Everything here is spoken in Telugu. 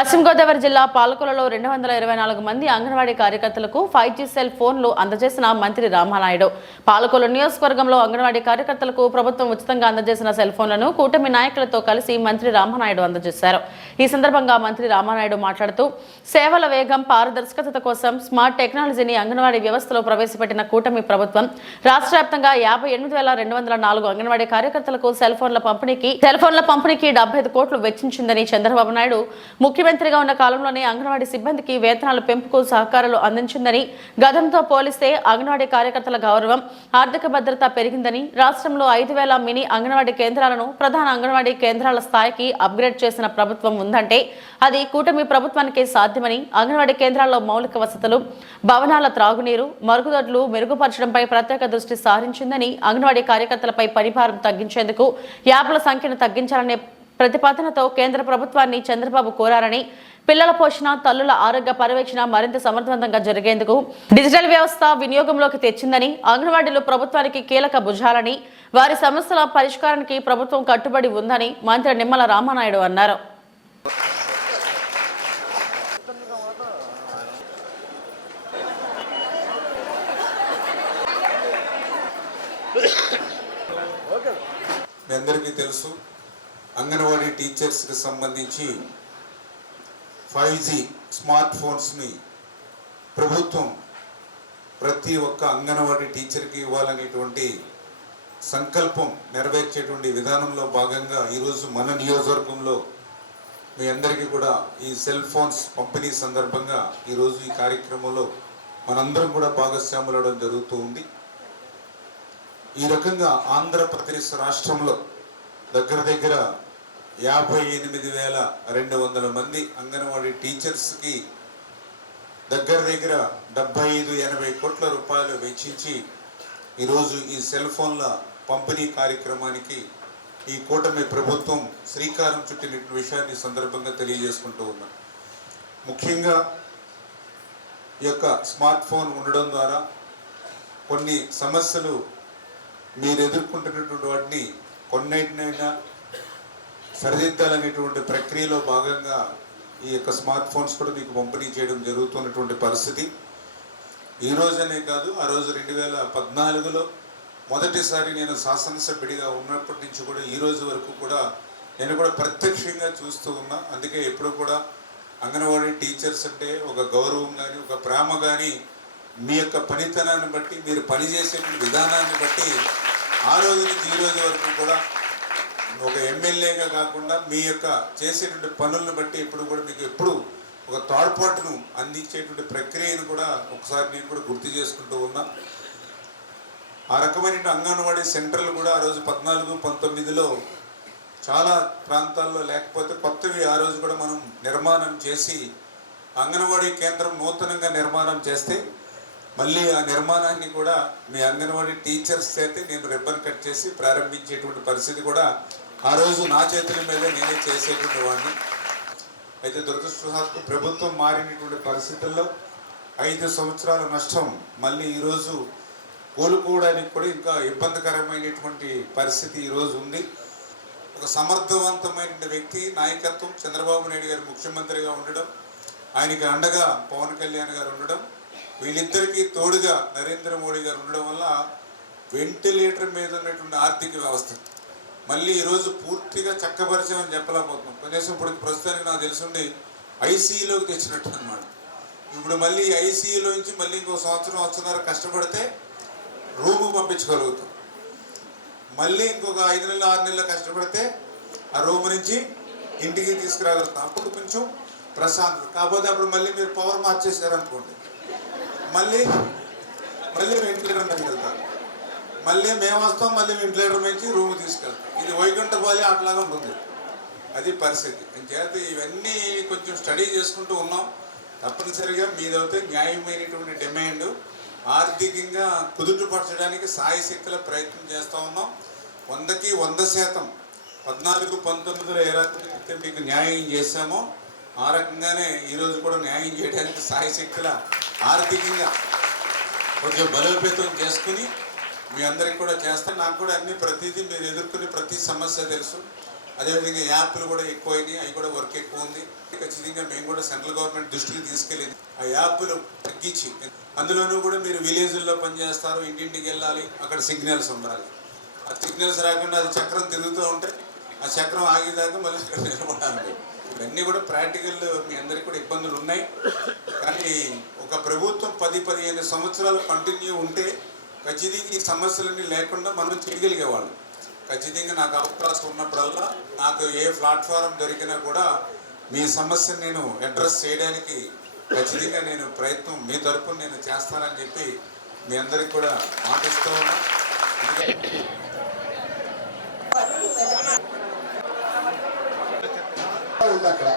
పశ్చిమ గోదావరి జిల్లా పాలకొలలో రెండు వందల ఇరవై నాలుగు మంది అంగన్వాడీ కార్యకర్తలకు ఫైవ్ జీ సెల్ ఫోన్లు అందజేసిన మంత్రి రామానాయుడు. పాలకొల నియోజకవర్గంలో అంగన్వాడీ కార్యకర్తలకు ప్రభుత్వం ఉచితంగా అందజేసిన సెల్ ఫోన్లను కూటమి నాయకులతో కలిసి మంత్రి రామానాయుడు అందజేశారు. ఈ సందర్భంగా మంత్రి రామానాయుడు మాట్లాడుతూ సేవల వేగం పారదర్శకత కోసం స్మార్ట్ టెక్నాలజీని అంగన్వాడీ వ్యవస్థలో ప్రవేశపెట్టిన కూటమి ప్రభుత్వం రాష్ట్ర వ్యాప్తంగా యాభై ఎనిమిది వేల రెండు వందల నాలుగు అంగన్వాడీ కార్యకర్తలకు సెల్ ఫోన్ల పంపిణీకి సెల్ ఫోన్ల పంపిణీకి డెబ్బై ఐదు కోట్లు వెచ్చించిందని చంద్రబాబు నాయుడు ముఖ్యమంత్రిగా ఉన్న కాలంలోనే అంగన్వాడీ సిబ్బందికి వేతనాల పెంపుకు సహకారాలు అందించిందని గతంతో పోలిస్తే అంగన్వాడీ కార్యకర్తల గౌరవం ఆర్థిక భద్రత పెరిగిందని రాష్ట్రంలో ఐదు వేల మినీ అంగన్వాడీ కేంద్రాలను ప్రధాన అంగన్వాడీ కేంద్రాల స్థాయికి అప్గ్రేడ్ చేసిన ప్రభుత్వం ఉందంటే అది కూటమి ప్రభుత్వానికే సాధ్యమని అంగన్వాడీ కేంద్రాల్లో మౌలిక వసతులు భవనాల త్రాగునీరు మరుగుదొడ్లు మెరుగుపరచడంపై ప్రత్యేక దృష్టి సారించిందని అంగన్వాడీ కార్యకర్తలపై పరిభారం తగ్గించేందుకు యాప్ల సంఖ్యను తగ్గించాలనే ప్రతిపాదనతో కేంద్ర ప్రభుత్వాన్ని చంద్రబాబు కోరారని పిల్లల పోషణ తల్లుల ఆరోగ్య పర్యవేక్షణ మరింత సమర్థవంతంగా జరిగేందుకు డిజిటల్ వ్యవస్థ వినియోగంలోకి తెచ్చిందని అంగన్వాడీలు ప్రభుత్వానికి కీలక భుజాలని వారి సమస్యల పరిష్కారానికి ప్రభుత్వం కట్టుబడి ఉందని మంత్రి నిమ్మల రామానాయుడు అన్నారు. మీ అందరికీ తెలుసు అంగన్వాడీ టీచర్స్కి సంబంధించి ఫైవ్ జీ స్మార్ట్ ఫోన్స్ని ప్రభుత్వం ప్రతి ఒక్క అంగన్వాడీ టీచర్కి ఇవ్వాలనేటువంటి సంకల్పం నెరవేర్చేటువంటి విధానంలో భాగంగా ఈరోజు మన నియోజకవర్గంలో మీ అందరికీ కూడా ఈ సెల్ ఫోన్స్ పంపిణీ సందర్భంగా ఈరోజు ఈ కార్యక్రమంలో మనందరం కూడా భాగస్వాములు అవడం జరుగుతూ ఉంది. ఈ రకంగా ఆంధ్రప్రదేశ్ రాష్ట్రంలో దగ్గర దగ్గర యాభై ఎనిమిది వేల రెండు వందల మంది అంగన్వాడీ టీచర్స్కి దగ్గర దగ్గర డెబ్బై ఐదు ఎనభై కోట్ల రూపాయలు వెచ్చించి ఈరోజు ఈ సెల్ ఫోన్ల పంపిణీ కార్యక్రమానికి ఈ కూటమి ప్రభుత్వం శ్రీకారం చుట్టిన విషయాన్ని సందర్భంగా తెలియజేసుకుంటూ ఉన్నాం. ముఖ్యంగా ఈ యొక్క స్మార్ట్ ఫోన్ ఉండడం ద్వారా కొన్ని సమస్యలు మీరు ఎదుర్కొంటున్నటువంటి వాటిని కొన్నిటినైనా సరిదిద్దాలనేటువంటి ప్రక్రియలో భాగంగా ఈ యొక్క స్మార్ట్ ఫోన్స్ కూడా మీకు పంపిణీ చేయడం జరుగుతున్నటువంటి పరిస్థితి. ఈ రోజనే కాదు ఆ రోజు రెండు వేల పద్నాలుగులో మొదటిసారి నేను శాసనసభ్యుడిగా ఉన్నప్పటి నుంచి కూడా ఈ రోజు వరకు కూడా నేను కూడా ప్రత్యక్షంగా చూస్తూ ఉన్నా. అందుకే ఎప్పుడు కూడా అంగన్వాడీ టీచర్స్ అంటే ఒక గౌరవం కానీ ఒక ప్రేమ కానీ మీ యొక్క పనితనాన్ని బట్టి మీరు పనిచేసే విధానాన్ని బట్టి ఆ రోజు నుంచి ఈ రోజు వరకు కూడా ఒక ఎమ్మెల్యేగా కాకుండా మీ యొక్క చేసేటువంటి పనులను బట్టి ఎప్పుడు కూడా మీకు ఎప్పుడు ఒక తోడ్పాటును అందించేటువంటి ప్రక్రియను కూడా ఒకసారి నేను కూడా గుర్తు చేసుకుంటూ ఉన్నా. ఆ రకమైన అంగన్వాడీ సెంటర్లు కూడా ఆ రోజు పద్నాలుగు పంతొమ్మిదిలో చాలా ప్రాంతాల్లో లేకపోతే కొత్తవి ఆ రోజు కూడా మనం నిర్మాణం చేసి అంగన్వాడీ కేంద్రం నూతనంగా నిర్మాణం చేస్తే మళ్ళీ ఆ నిర్మాణాన్ని కూడా మీ అంగన్వాడీ టీచర్స్ అయితే నేను రిబ్బన్ కట్ చేసి ప్రారంభించేటువంటి పరిస్థితి కూడా ఆ రోజు నా చేతుల మీద నేనే చేసేటువంటి వాడిని. అయితే దురదృష్టవశాత్తు ప్రభుత్వం మారినటువంటి పరిస్థితుల్లో ఐదు సంవత్సరాల నష్టం మళ్ళీ ఈరోజు కోలుకోవడానికి కూడా ఇంకా ఇబ్బందికరమైనటువంటి పరిస్థితి ఈరోజు ఉంది. ఒక సమర్థవంతమైన వ్యక్తి నాయకత్వం చంద్రబాబు నాయుడు గారు ముఖ్యమంత్రిగా ఉండడం ఆయనకి అండగా పవన్ కళ్యాణ్ గారు ఉండడం వీళ్ళిద్దరికీ తోడుగా నరేంద్ర మోడీ గారు ఉండడం వల్ల వెంటిలేటర్ మీద ఉన్నటువంటి ఆర్థిక వ్యవస్థ. మళ్ళీ ఈరోజు పూర్తిగా చక్కపరిచామని చెప్పలేకపోతున్నాం. కనీసం ఇప్పుడు ప్రస్తుతానికి నాకు తెలుసుండి ఐసీయూలోకి తెచ్చినట్టు అనమాట ఇప్పుడు మళ్ళీ ఐసీయూలో నుంచి మళ్ళీ ఇంకో సంవత్సరం వస్తున్నారు కష్టపడితే రూము పంపించగలుగుతాం. మళ్ళీ ఇంకొక ఐదు నెలలు ఆరు నెలలు కష్టపడితే ఆ రూమ్ నుంచి ఇంటికి తీసుకురాగలుగుతాం. అప్పుడు కొంచెం ప్రశాంతత కాకపోతే అప్పుడు మళ్ళీ మీరు పవర్ మార్చేసారు అనుకోండి మళ్ళీ మళ్ళీ వెంటిలేటర్ మీదకి వెళ్తారు మళ్ళీ మేము వస్తాం మళ్ళీ వెంటిలేటర్ నుంచి రూమ్ తీసుకెళ్తాం. ఇది వైకుంఠ బాలి అట్లాగా ఉంటుంది. అది పరిస్థితి. ఇంకేత ఇవన్నీ కొంచెం స్టడీ చేసుకుంటూ ఉన్నాం. తప్పనిసరిగా మీదైతే న్యాయమైనటువంటి డిమాండ్ ఆర్థికంగా కుదుటపరచడానికి సాయశక్తుల ప్రయత్నం చేస్తూ ఉన్నాం. వందకి వంద శాతం పద్నాలుగు పంతొమ్మిదిలో ఏ రకంగా మీకు న్యాయం చేశామో ఆ రకంగానే ఈరోజు కూడా న్యాయం చేయడానికి సాయశక్తుల ఆర్థికంగా కొంచెం బలోపేతం చేసుకుని మీ అందరికి కూడా చేస్తే నాకు కూడా అన్ని ప్రతిదీ మీరు ఎదుర్కొనే ప్రతి సమస్య తెలుసు. అదేవిధంగా యాప్లు కూడా ఎక్కువైనాయి అవి కూడా వర్క్ ఎక్కువ ఉంది. ఖచ్చితంగా మేము కూడా సెంట్రల్ గవర్నమెంట్ దృష్టికి తీసుకెళ్ళింది. ఆ యాప్లు తగ్గించి అందులోనూ కూడా మీరు విలేజ్ల్లో పనిచేస్తారు ఇంటింటికి వెళ్ళాలి అక్కడ సిగ్నల్స్ ఉండాలి. ఆ సిగ్నల్స్ రాకుండా అది చక్రం తిరుగుతూ ఉంటే ఆ చక్రం ఆగేదాకా మళ్ళీ అక్కడ నిలబడాలి. ఇవన్నీ కూడా ప్రాక్టికల్ మీ అందరికి కూడా ఇబ్బందులు ఉన్నాయి. కానీ ఒక ప్రభుత్వం పది పదిహేను సంవత్సరాలు కంటిన్యూ ఉంటే ఖచ్చితంగా ఈ సమస్యలన్నీ లేకుండా మనం చేయగలిగేవాళ్ళం. ఖచ్చితంగా నాకు అవకాశం ఉన్నప్పుడల్లా నాకు ఏ ప్లాట్ఫారం దొరికినా కూడా మీ సమస్యను నేను అడ్రస్ చేయడానికి ఖచ్చితంగా నేను ప్రయత్నం మీ తరపున నేను చేస్తానని చెప్పి మీ అందరికి కూడా మాటిస్తూ ఉన్నా. అక్కడ